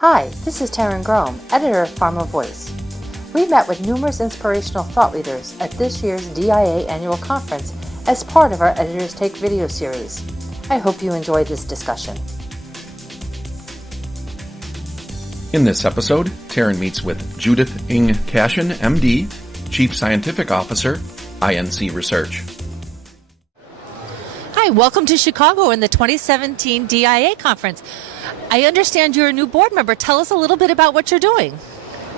Hi, this is Taryn Grome, editor of Pharma Voice. We met with numerous inspirational thought leaders at this year's DIA annual conference as part of our Editors Take video series. I hope you enjoyed this discussion. In this episode, Taryn meets with Judith Ng Cashin, MD, Chief Scientific Officer, INC Research. Hi, welcome to Chicago and the 2017 DIA conference. I understand you're a new board member. Tell us a little bit about what you're doing.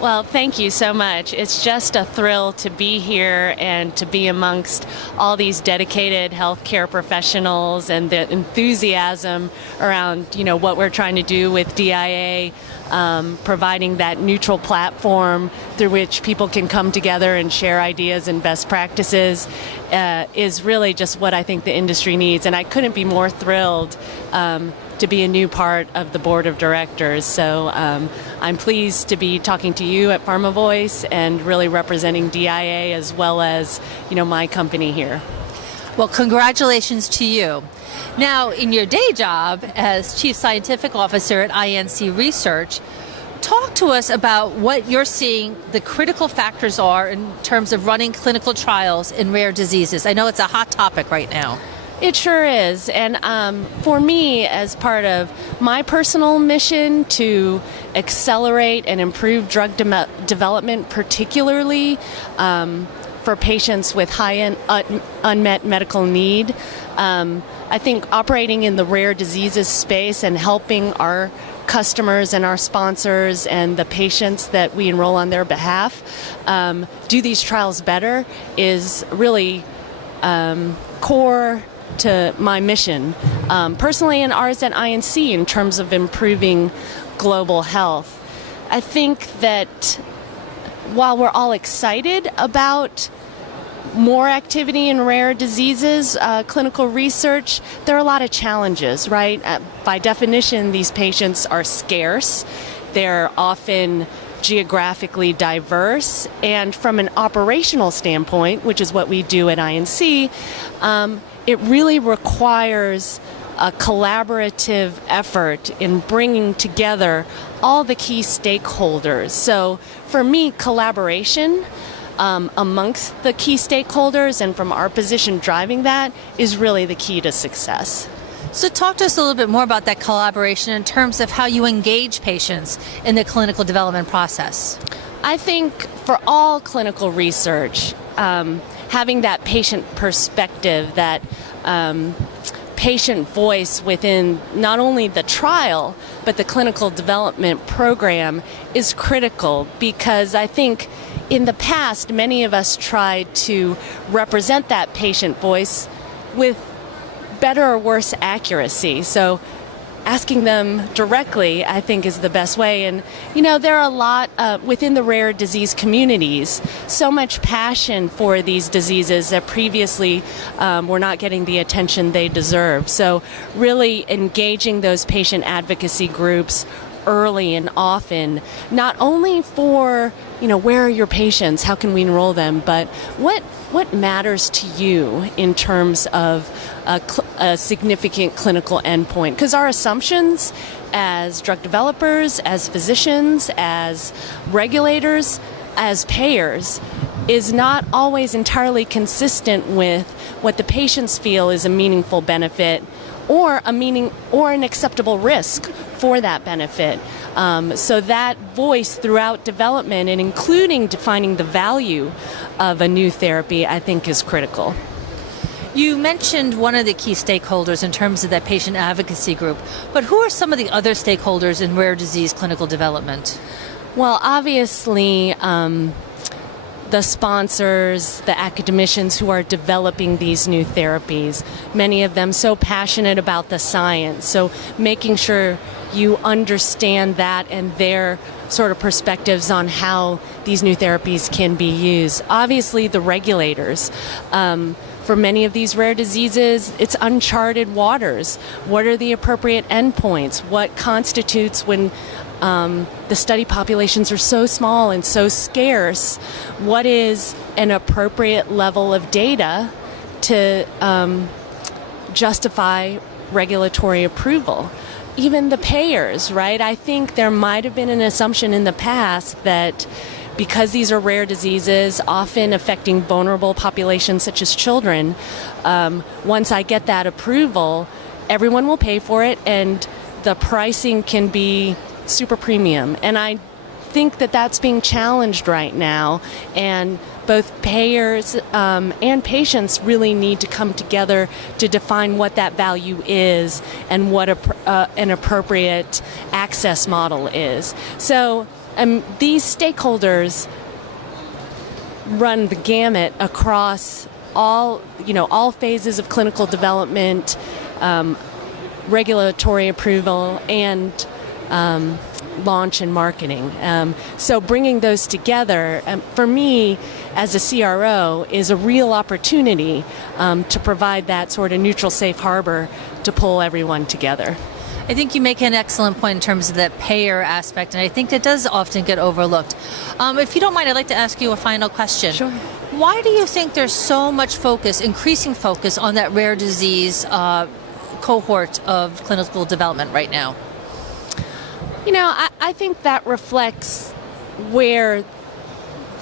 Well, thank you so much. It's just a thrill to be here and to be amongst all these dedicated healthcare professionals and the enthusiasm around, what we're trying to do with DIA, providing that neutral platform through which people can come together and share ideas and best practices is really just what I think the industry needs. And I couldn't be more thrilled to be a new part of the board of directors. So I'm pleased to be talking to you at Pharma Voice and really representing DIA as well as, my company here. Well, congratulations to you. Now, in your day job as Chief Scientific Officer at INC Research, talk to us about what you're seeing the critical factors are in terms of running clinical trials in rare diseases. I know it's a hot topic right now. It sure is. And for me, as part of my personal mission to accelerate and improve drug development, particularly for patients with high unmet medical need, I think operating in the rare diseases space and helping our customers and our sponsors and the patients that we enroll on their behalf do these trials better is really core to my mission, personally and ours at INC in terms of improving global health. I think that while we're all excited about more activity in rare diseases, clinical research, there are a lot of challenges, right? By definition, these patients are scarce. They're often geographically diverse. And from an operational standpoint, which is what we do at INC, it really requires a collaborative effort in bringing together all the key stakeholders. So for me, collaboration amongst the key stakeholders and from our position driving that is really the key to success. So talk to us a little bit more about that collaboration in terms of how you engage patients in the clinical development process. I think for all clinical research, having that patient perspective, that patient voice within not only the trial, but the clinical development program is critical, because I think in the past, many of us tried to represent that patient voice with better or worse accuracy. So asking them directly, I think, is the best way. And, there are a lot within the rare disease communities, so much passion for these diseases that previously were not getting the attention they deserve. So really engaging those patient advocacy groups early and often, not only for, where are your patients, how can we enroll them, but what matters to you in terms of a significant clinical endpoint? Because our assumptions as drug developers, as physicians, as regulators, as payers is not always entirely consistent with what the patients feel is a meaningful benefit or an acceptable risk for that benefit. So that voice throughout development and including defining the value of a new therapy, I think, is critical. You mentioned one of the key stakeholders in terms of that patient advocacy group, but who are some of the other stakeholders in rare disease clinical development? Well, obviously, the sponsors, the academicians who are developing these new therapies, many of them so passionate about the science. So making sure you understand that and their sort of perspectives on how these new therapies can be used. Obviously, the regulators. For many of these rare diseases, it's uncharted waters. What are the appropriate endpoints? What constitutes when the study populations are so small and so scarce? What is an appropriate level of data to justify regulatory approval? even the payers, right? I think there might have been an assumption in the past that because these are rare diseases, often affecting vulnerable populations such as children, once I get that approval, everyone will pay for it and the pricing can be super premium. And I think that that's being challenged right now, and both payers and patients really need to come together to define what that value is and what an appropriate access model is. So these stakeholders run the gamut across all phases of clinical development, regulatory approval, and launch and marketing. So bringing those together, for me as a CRO, is a real opportunity to provide that sort of neutral safe harbor to pull everyone together. I think you make an excellent point in terms of that payer aspect, and I think that does often get overlooked. If you don't mind, I'd like to ask you a final question. Sure. Why do you think there's so much focus, increasing focus, on that rare disease cohort of clinical development right now? I think that reflects where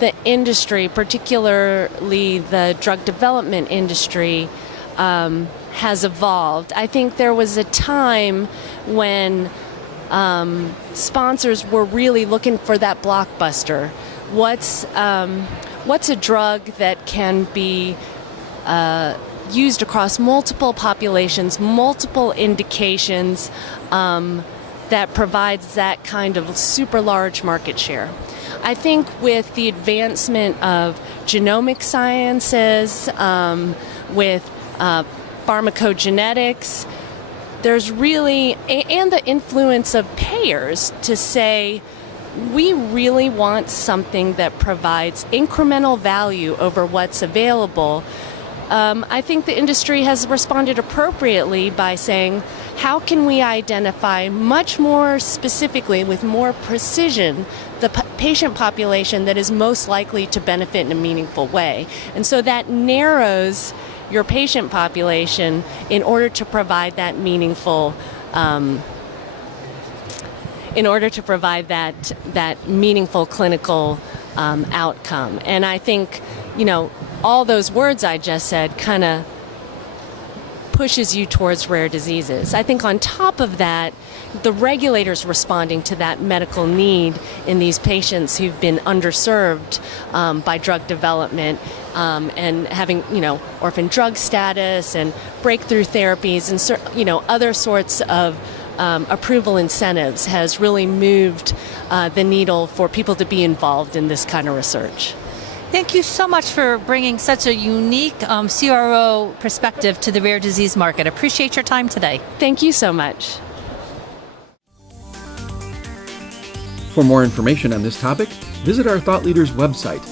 the industry, particularly the drug development industry, has evolved. I think there was a time when sponsors were really looking for that blockbuster. What's a drug that can be used across multiple populations, multiple indications, that provides that kind of super large market share. I think with the advancement of genomic sciences, with pharmacogenetics, there's really, and the influence of payers to say, we really want something that provides incremental value over what's available. I think the industry has responded appropriately by saying, how can we identify much more specifically, with more precision, the patient population that is most likely to benefit in a meaningful way? And so that narrows your patient population in order to provide that meaningful, clinical outcome. And I think, all those words I just said kind of pushes you towards rare diseases. I think on top of that, the regulators responding to that medical need in these patients who've been underserved by drug development, and having, orphan drug status and breakthrough therapies and, other sorts of approval incentives has really moved the needle for people to be involved in this kind of research. Thank you so much for bringing such a unique CRO perspective to the rare disease market. Appreciate your time today. Thank you so much. For more information on this topic, visit our Thought Leaders website.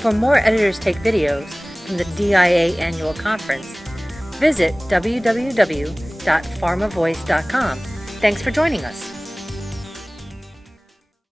For more Editors Take videos from the DIA Annual Conference, visit www.pharmavoice.com. Thanks for joining us.